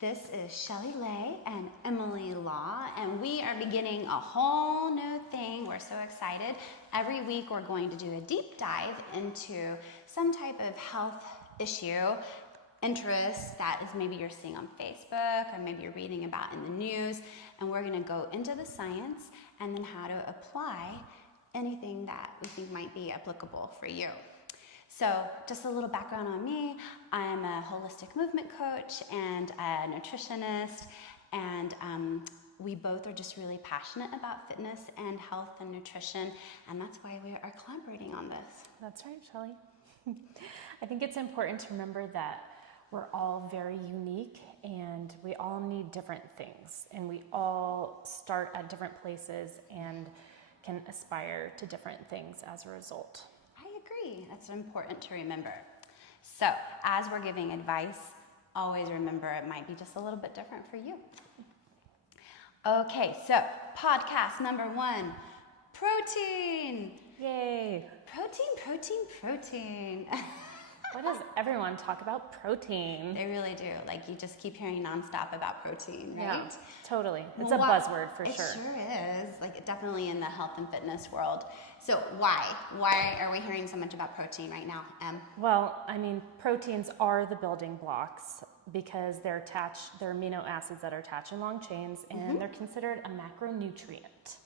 This is Shelly and Emily Law, and we are beginning a whole new thing. We're so excited. Every week we're going to do a deep dive into some type of health issue, interest that is maybe you're seeing on Facebook or maybe you're reading about in the news, and we're going to go into the science and then how to apply anything that we think might be applicable for you. So just a little background on me. I'm a holistic movement coach and a nutritionist, and we both are just really passionate about fitness and health and nutrition, and that's why we are collaborating on this. That's right, Shelly. I think it's important to remember that we're all very unique and we all need different things, and we all start at different places and can aspire to different things as a result. That's important to remember. So as we're giving advice, always remember it might be just a little bit different for you. Okay, so podcast number 1, protein. Yay. Protein. Why does everyone talk about protein? They really do. Like, you just keep hearing nonstop about protein, right? Yeah, totally. It's a buzzword for sure. It sure is. Like, definitely in the health and fitness world. So why? Why are we hearing so much about protein right now, Em? Well, I mean, proteins are the building blocks because they're amino acids that are attached in long chains, and they're considered a macronutrient,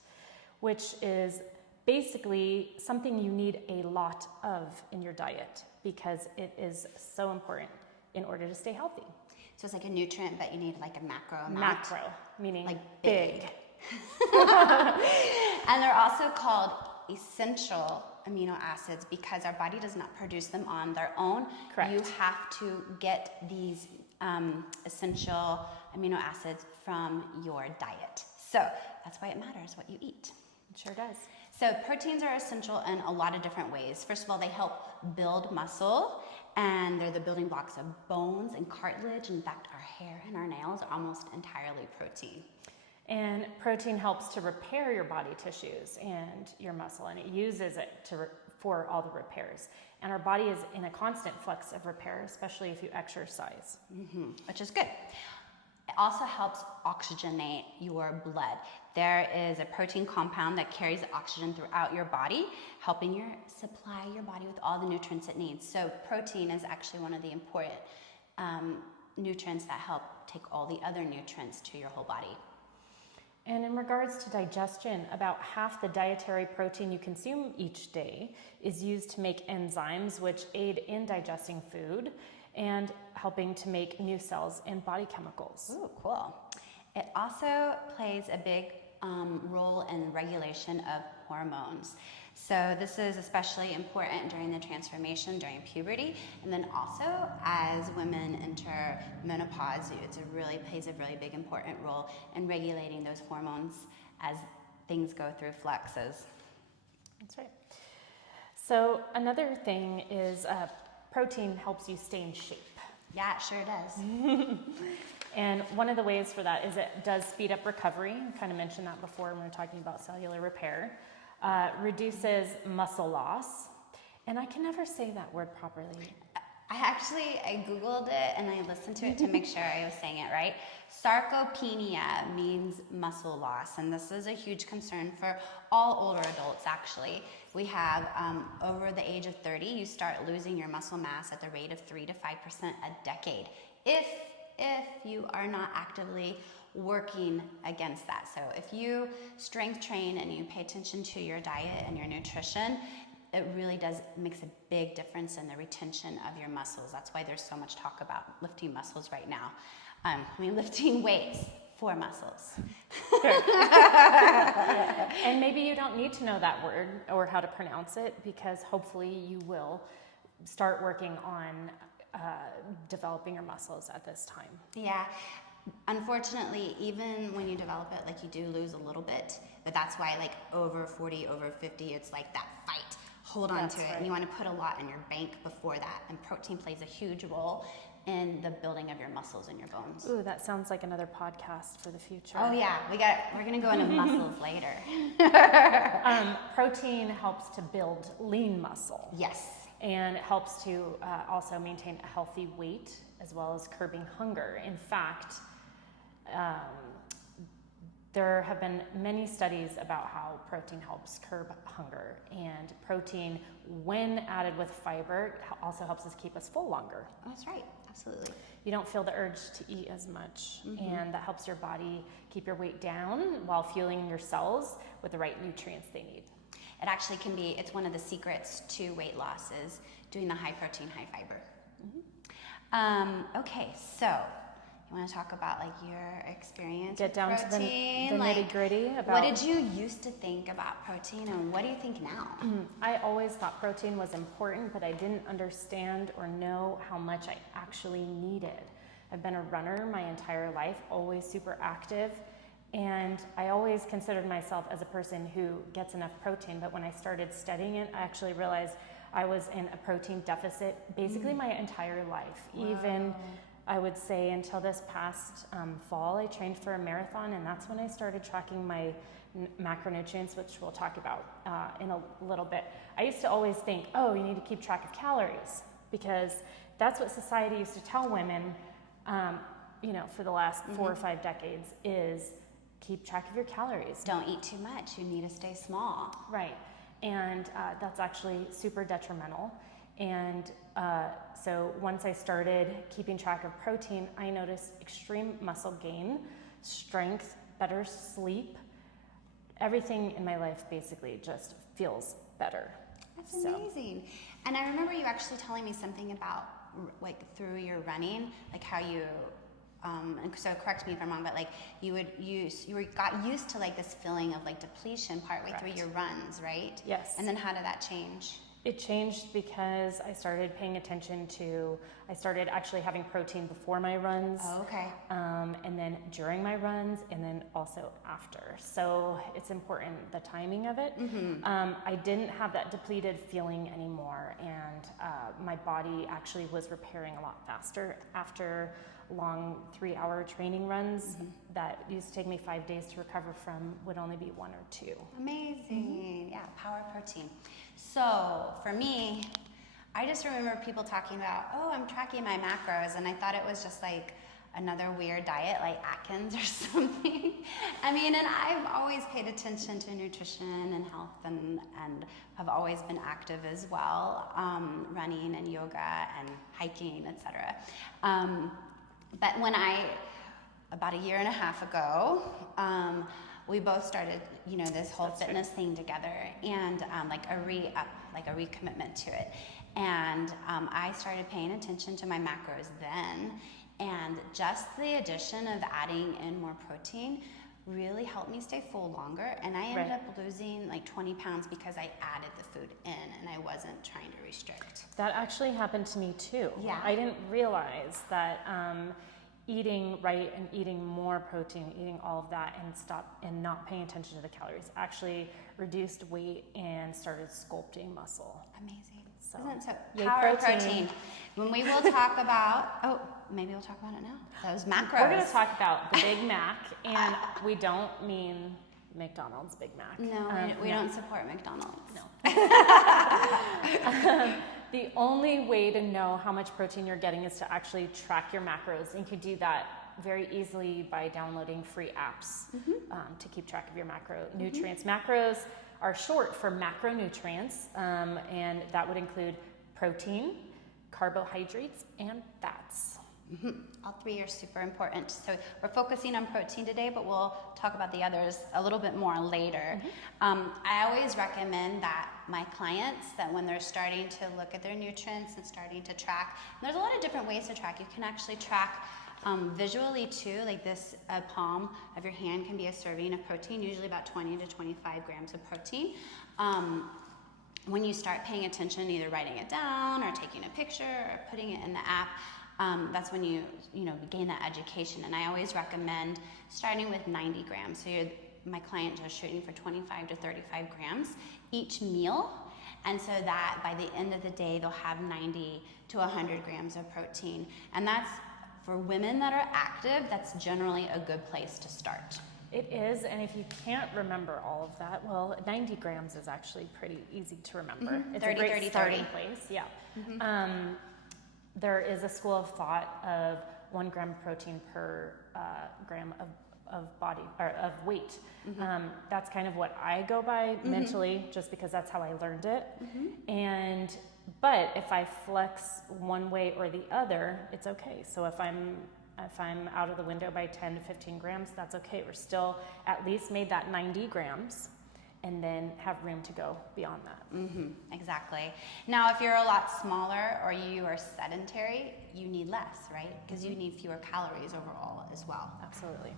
which is basically something you need a lot of in your diet because it is so important in order to stay healthy. So it's like a nutrient, but you need like a macro amount. Macro, meaning like big. And they're also called essential amino acids because our body does not produce them on their own. Correct. You have to get these essential amino acids from your diet. So that's why it matters what you eat. It sure does. So proteins are essential in a lot of different ways. First of all, they help build muscle, and they're the building blocks of bones and cartilage. In fact, our hair and our nails are almost entirely protein. And protein helps to repair your body tissues and your muscle, and it uses it for all the repairs. And our body is in a constant flux of repair, especially if you exercise. Which is good. It also helps oxygenate your blood. There is a protein compound that carries oxygen throughout your body, helping supply your body with all the nutrients it needs. So protein is actually one of the important nutrients that help take all the other nutrients to your whole body. And in regards to digestion, about half the dietary protein you consume each day is used to make enzymes which aid in digesting food and helping to make new cells and body chemicals. Ooh, cool. It also plays a big role in regulation of hormones. So this is especially important during the transformation, during puberty, and then also as women enter menopause, it plays a really big important role in regulating those hormones as things go through fluxes. That's right. So another thing is protein helps you stay in shape. Yeah, it sure does. And one of the ways for that is it does speed up recovery. I kind of mentioned that before when we were talking about cellular repair. Reduces muscle loss. And I can never say that word properly. I Googled it and I listened to it to make sure I was saying it right. Sarcopenia means muscle loss, and this is a huge concern for all older adults actually. We have over the age of 30, you start losing your muscle mass at the rate of 3 to 5% a decade if you are not actively working against that. So if you strength train and you pay attention to your diet and your nutrition, it really makes a big difference in the retention of your muscles. That's why there's so much talk about lifting muscles right now. Lifting weights for muscles. And maybe you don't need to know that word or how to pronounce it, because hopefully you will start working on developing your muscles at this time. Yeah. Unfortunately, even when you develop it, like, you do lose a little bit, but that's why, like, over 40, over 50, it's like that fight. Hold on to it. Right. And you want to put a lot in your bank before that. And protein plays a huge role in the building of your muscles and your bones. Ooh, that sounds like another podcast for the future. Oh yeah, we're gonna go into muscles later. Protein helps to build lean muscle. Yes. and it helps to also maintain a healthy weight as well as curbing hunger. In fact, there have been many studies about how protein helps curb hunger, and protein, when added with fiber, also helps us keep us full longer. Oh, that's right, absolutely. You don't feel the urge to eat as much, and that helps your body keep your weight down while fueling your cells with the right nutrients they need. It actually can be, it's one of the secrets to weight loss is doing the high protein, high fiber. Okay, so you want to talk about like your experience Get with down protein? to the nitty gritty about what did you used to think about protein, and what do you think now? I always thought protein was important, but I didn't understand or know how much I actually needed. I've been a runner my entire life, always super active, and I always considered myself as a person who gets enough protein, but when I started studying it, I actually realized I was in a protein deficit basically my entire life. Wow. Even, I would say, until this past fall, I trained for a marathon, and that's when I started tracking my macronutrients, which we'll talk about in a little bit. I used to always think, oh, you need to keep track of calories, because that's what society used to tell women, for the last 4 or 5 decades, is keep track of your calories. Don't eat too much. You need to stay small. Right. And that's actually super detrimental. And so once I started keeping track of protein, I noticed extreme muscle gain, strength, better sleep. Everything in my life basically just feels better. That's amazing. And I remember you actually telling me something about like through your running, like how you and so correct me if I'm wrong, but like you got used to like this feeling of like depletion partway Correct. through your runs, right? Yes. And then how did that change? It changed because I started paying attention to, I started actually having protein before my runs. Oh, okay. And then during my runs, and then also after. So it's important, the timing of it. I didn't have that depleted feeling anymore, and my body actually was repairing a lot faster after long 3-hour training runs that used to take me 5 days to recover from would only be 1 or 2. Amazing. Yeah, power protein. So for me, I just remember people talking about, oh, I'm tracking my macros, and I thought it was just like another weird diet like Atkins or something. I mean, and I've always paid attention to nutrition and health, and have always been active as well, running and yoga and hiking, etc. But when about 1.5 years ago, we both started, this whole fitness thing together, and like a recommitment to it. And I started paying attention to my macros then, and just the addition of adding in more protein really helped me stay full longer. And I ended up losing like 20 pounds because I added the food in and I wasn't trying to restrict. That actually happened to me too. Yeah. I didn't realize that eating right and eating more protein, eating all of that, and not paying attention to the calories actually reduced weight and started sculpting muscle. Amazing. So, Isn't it so? yay, Power protein. When we will talk about, maybe we'll talk about it now. Those macros. We're going to talk about the Big Mac, and we don't mean McDonald's Big Mac. No, we don't support McDonald's. No. The only way to know how much protein you're getting is to actually track your macros. And you can do that very easily by downloading free apps to keep track of your macronutrients. Macros are short for macronutrients, and that would include protein, carbohydrates, and fats. All 3 are super important. So we're focusing on protein today, but we'll talk about the others a little bit more later. I always recommend that my clients, that when they're starting to look at their nutrients and starting to track, and there's a lot of different ways to track. You can actually track visually too, like this palm of your hand can be a serving of protein, usually about 20 to 25 grams of protein. When you start paying attention, either writing it down or taking a picture or putting it in the app, that's when you gain that education. And I always recommend starting with 90 grams. So my clients are shooting for 25 to 35 grams each meal. And so that by the end of the day, they'll have 90 to 100 grams of protein. And that's, for women that are active, that's generally a good place to start. It is, and if you can't remember all of that, well, 90 grams is actually pretty easy to remember. It's 30, a great 30, starting 30. place. Yeah. There is a school of thought of 1 gram of protein per gram of body or of weight. That's kind of what I go by mentally, just because that's how I learned it. But if I flex one way or the other, it's okay. So if I'm out of the window by 10 to 15 grams, that's okay. We're still at least made that 90 grams and then have room to go beyond that. Exactly. Now, if you're a lot smaller or you are sedentary, you need less, right? Because you need fewer calories overall as well. Absolutely.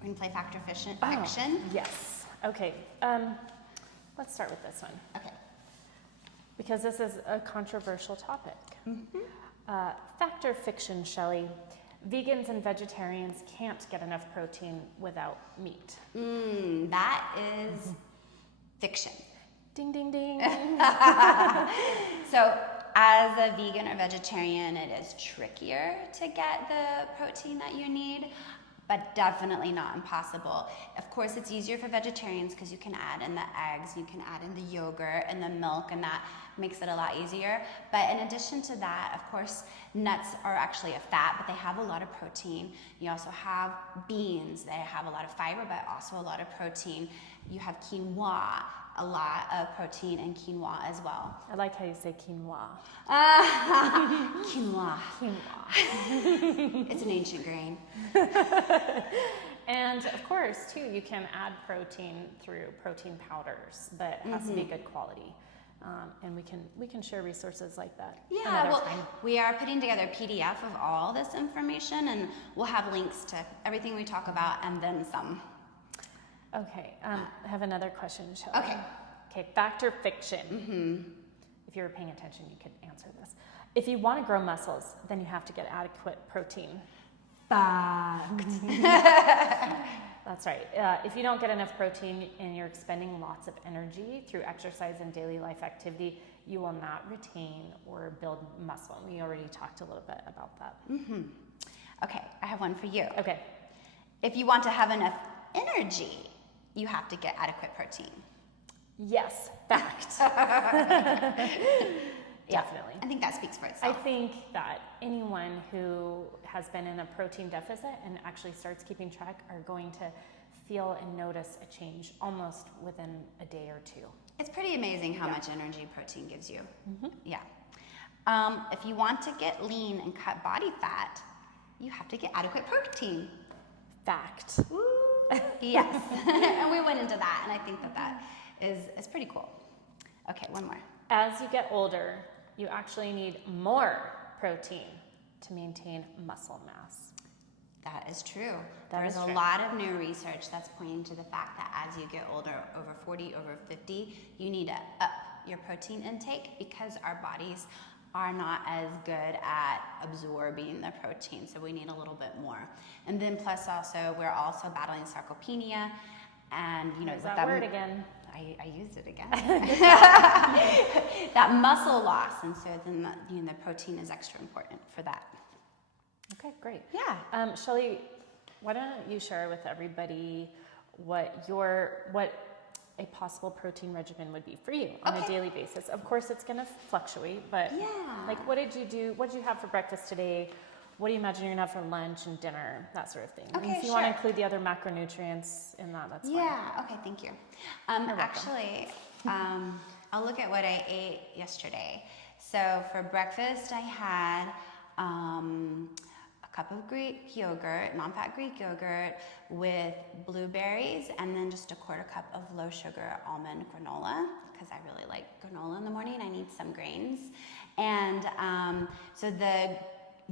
We're going to play factor fiction. Yes. Okay. Let's start with this one. Okay. Because this is a controversial topic. Factor fiction, Shelly. Vegans and vegetarians can't get enough protein without meat. That is fiction. Ding, ding, ding. So as a vegan or vegetarian, it is trickier to get the protein that you need, but definitely not impossible. Of course, it's easier for vegetarians because you can add in the eggs, you can add in the yogurt and the milk, and that makes it a lot easier. But in addition to that, of course, nuts are actually a fat, but they have a lot of protein. You also have beans, they have a lot of fiber, but also a lot of protein. You have quinoa, a lot of protein in quinoa as well. I like how you say quinoa. Quinoa. Quinoa. It's an ancient grain. And of course, too, you can add protein through protein powders, but it has to be good quality. And we can share resources like that. Yeah, well, we are putting together a PDF of all this information, and we'll have links to everything we talk about and then some. Okay, I have another question, Shelly. Okay, factor fiction. If you were paying attention, you could answer this. If you want to grow muscles, then you have to get adequate protein. Fact. That's right. If you don't get enough protein and you're expending lots of energy through exercise and daily life activity, you will not retain or build muscle. We already talked a little bit about that. Okay, I have one for you. Okay. If you want to have enough energy, you have to get adequate protein. Yes, fact. Definitely. I think that speaks for itself. I think that anyone who has been in a protein deficit and actually starts keeping track are going to feel and notice a change almost within a day or two. It's pretty amazing how much energy protein gives you. Yeah. If you want to get lean and cut body fat, you have to get adequate protein. Fact. Woo. Yes. And we went into that, and I think that is pretty cool. Okay, one more. As you get older, you actually need more protein to maintain muscle mass. That is true. That There's is a true. lot of new research that's pointing to the fact that as you get older, over 40, over 50, you need to up your protein intake because our bodies are not as good at absorbing the protein, so we need a little bit more. And then plus also, we're also battling sarcopenia, and you know, There's that word again. I used it again. That muscle loss, and so then the protein is extra important for that. Okay, great. Yeah. Shelly, why don't you share with everybody what a possible protein regimen would be for you on a daily basis? Of course, it's going to fluctuate, but like, what did you do? What did you have for breakfast today? What do you imagine you're going to have for lunch and dinner? That sort of thing. Okay, and if you want to include the other macronutrients in that, that's fine. Yeah, okay, thank you. Actually, I'll look at what I ate yesterday. So for breakfast, I had a cup of Greek yogurt, non-fat Greek yogurt with blueberries, and then just a quarter cup of low sugar almond granola, because I really like granola in the morning. I need some grains. And so the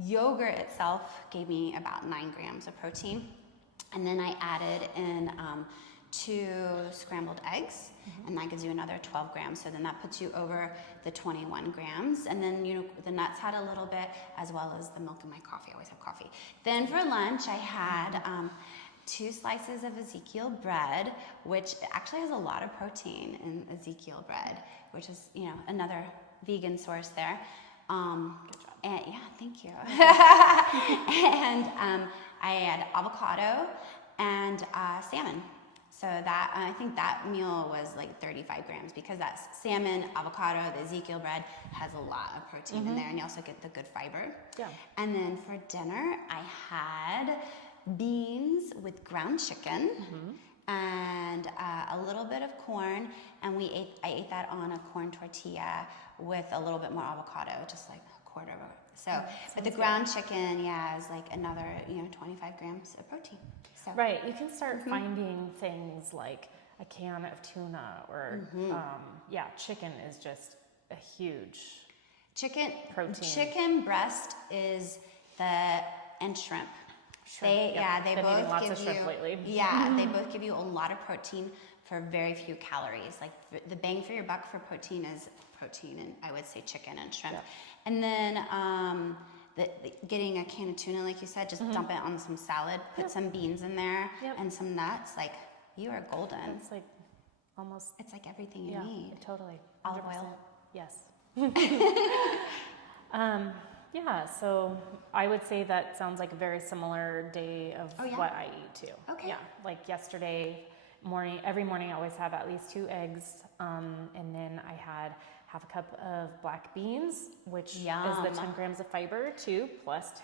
yogurt itself gave me about 9 grams of protein. And then I added in 2 scrambled eggs, and that gives you another 12 grams. So then that puts you over the 21 grams. And then, the nuts had a little bit, as well as the milk in my coffee. I always have coffee. Then for lunch, I had 2 slices of Ezekiel bread, which actually has a lot of protein in Ezekiel bread, which is, another vegan source there. Good job. And yeah, thank you. And I had avocado and salmon. So that I think that meal was like 35 grams because that's salmon, avocado, the Ezekiel bread has a lot of protein in there, and you also get the good fiber. Yeah. And then for dinner, I had beans with ground chicken and a little bit of corn, and I ate that on a corn tortilla with a little bit more avocado, just like a quarter of it. So, but the ground chicken, is like another 25 grams of protein. So. Right, you can start finding things like a can of tuna or, chicken is just a huge protein. Chicken breast is and shrimp. They both lots give of shrimp you lately. they both give you a lot of protein for very few calories. Like the bang for your buck for protein is protein, and I would say chicken and shrimp. Yep. And then getting a can of tuna, like you said, just dump it on some salad, put some beans in there and some nuts. Like you are golden. It's like almost. It's like everything you need. Totally. Olive 100%. oil. Yes. So I would say that sounds like a very similar day of what I eat too. Okay. Yeah, like yesterday morning, every morning I always have at least 2 eggs, and then I had half a cup of black beans, which is the 10 grams of fiber too, plus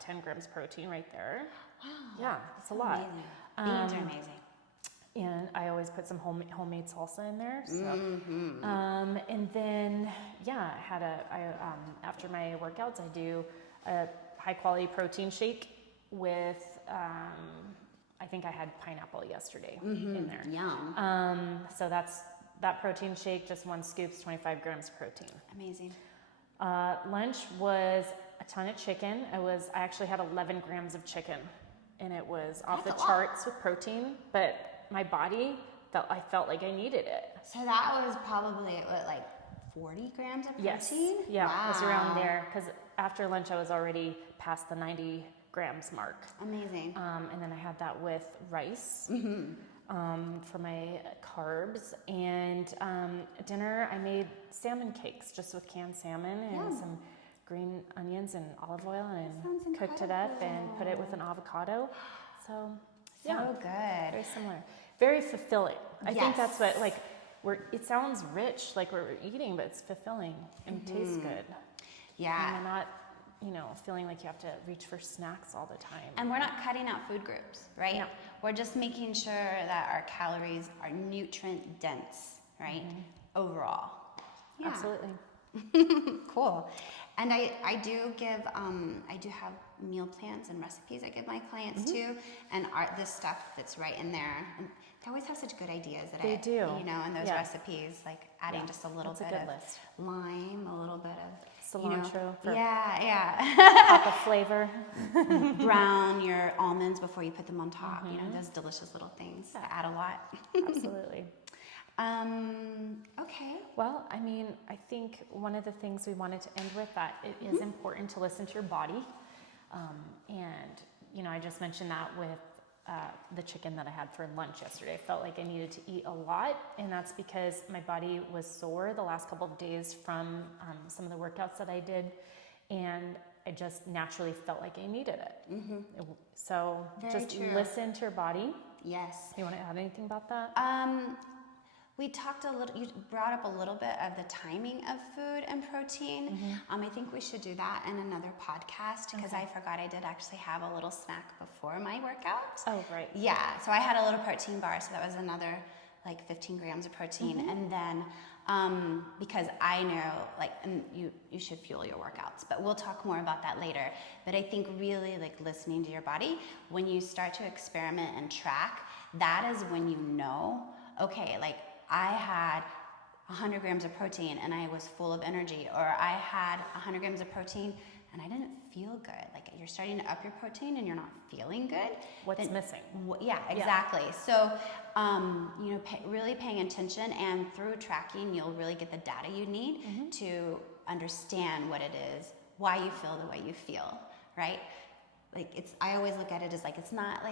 10 grams protein right there. Wow. Yeah, it's a lot. Amazing. Beans are amazing. And I always put some homemade salsa in there. So, and then after my workouts, I do a high quality protein shake with. I think I had pineapple yesterday in there. Yum. So that's that protein shake. Just 1 scoop's 25 grams of protein. Amazing. Lunch was a ton of chicken. I actually had 11 grams of chicken, and it was off the charts with protein, but my body I felt like I needed it. So that was probably like 40 grams of protein? Yes. Yeah, it was around there because after lunch I was already past the 90 grams mark. Amazing. And then I had that with rice for my carbs. And dinner I made salmon cakes just with canned salmon and some green onions and olive oil and cooked it up and put it with an avocado. So good. Very similar. Very fulfilling. I think that's what, it sounds rich, like we're eating, but it's fulfilling and tastes good. Yeah. And we're not, feeling like you have to reach for snacks all the time. And we're not cutting out food groups, right? No. We're just making sure that our calories are nutrient dense, right? Overall. Yeah. Absolutely. Cool. And I do have meal plans and recipes I give my clients too, and this stuff that's right in there. And they always have such good ideas that they do. In those recipes, like adding just a little bit of list. lime, a little bit of cilantro. For pop of flavor. Brown your almonds before you put them on top. Those delicious little things that add a lot. Absolutely. Okay. Well, I think one of the things we wanted to end with that it is important to listen to your body. And, I just mentioned that with the chicken that I had for lunch yesterday. I felt like I needed to eat a lot, and that's because my body was sore the last couple of days from some of the workouts that I did, and I just naturally felt like I needed it. So Very true. Listen to your body. Yes. You want to add anything about that? We talked you brought up a little bit of the timing of food and protein. I think we should do that in another podcast because I forgot I did actually have a little snack before my workout. Oh, right. Yeah, so I had a little protein bar, so that was another like 15 grams of protein. And then because I know and you should fuel your workouts, but we'll talk more about that later. But I think really listening to your body, when you start to experiment and track, that is when okay, I had 100 grams of protein and I was full of energy, or I had 100 grams of protein and I didn't feel good. You're starting to up your protein and you're not feeling good. What's missing? Yeah, exactly. So, really paying attention, and through tracking, you'll really get the data you need to understand what it is, why you feel the way you feel, right? I always look at it as it's not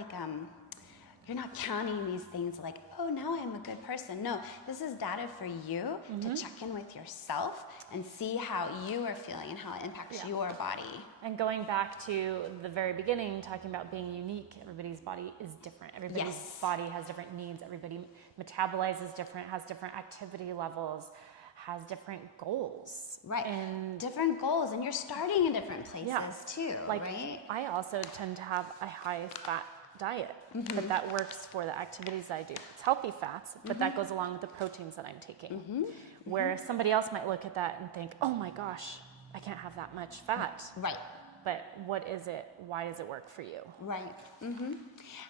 You're not counting these things like, oh, now I'm a good person. No, this is data for you to check in with yourself and see how you are feeling and how it impacts your body. And going back to the very beginning, talking about being unique, everybody's body is different. Everybody's body has different needs. Everybody metabolizes different, has different activity levels, has different goals. Right. And different goals. And you're starting in different places too, like, right? I also tend to have a high fat diet, but that works for the activities I do. It's healthy fats, but that goes along with the proteins that I'm taking. Where somebody else might look at that and think, oh my gosh, I can't have that much fat. Right. But what is it? Why does it work for you? Right.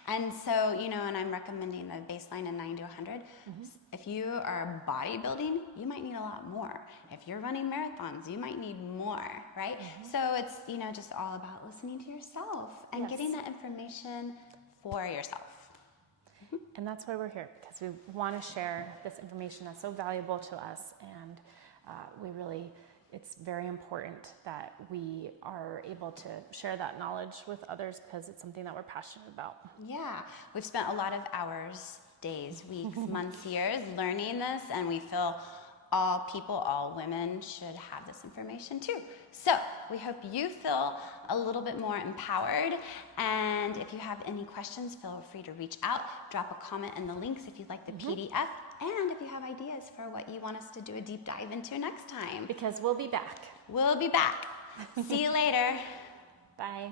And so, you know, and I'm recommending the baseline in 90 to 100. If you are bodybuilding, you might need a lot more. If you're running marathons, you might need more, right? So it's, you know, just all about listening to yourself and getting that information for yourself. And that's why we're here, because we want to share this information that's so valuable to us, and it's very important that we are able to share that knowledge with others, because it's something that we're passionate about. Yeah, we've spent a lot of hours, days, weeks, months, years learning this, and we feel all people, all women should have this information too. So we hope you feel a little bit more empowered, and if you have any questions, feel free to reach out, drop a comment in the links if you'd like the PDF, and if you have ideas for what you want us to do a deep dive into next time. Because we'll be back. We'll be back. See you later. Bye.